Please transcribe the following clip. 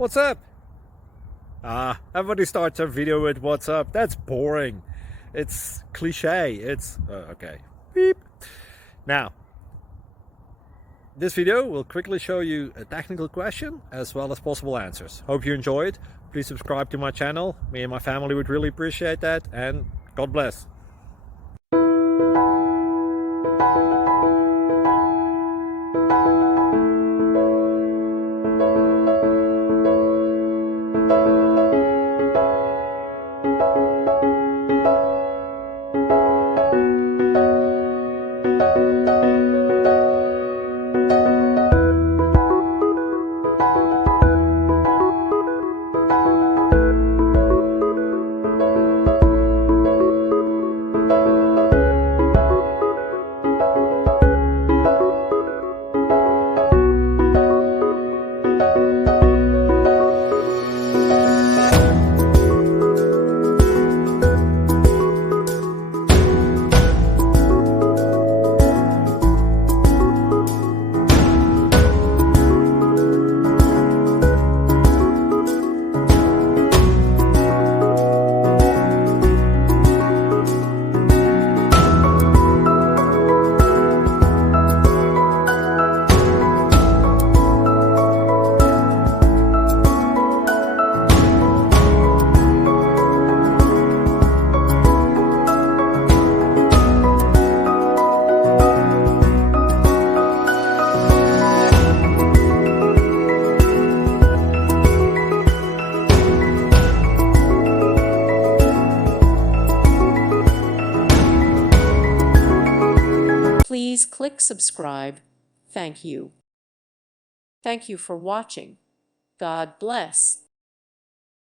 What's up? Everybody starts their video with what's up. That's boring. It's cliche. It's okay. Beep. Now, this video will quickly show you a technical question as well as possible answers. Hope you enjoy it. Please subscribe to my channel. Me and my family would really appreciate that, and God bless. Please click subscribe. Thank you. Thank you for watching. God bless.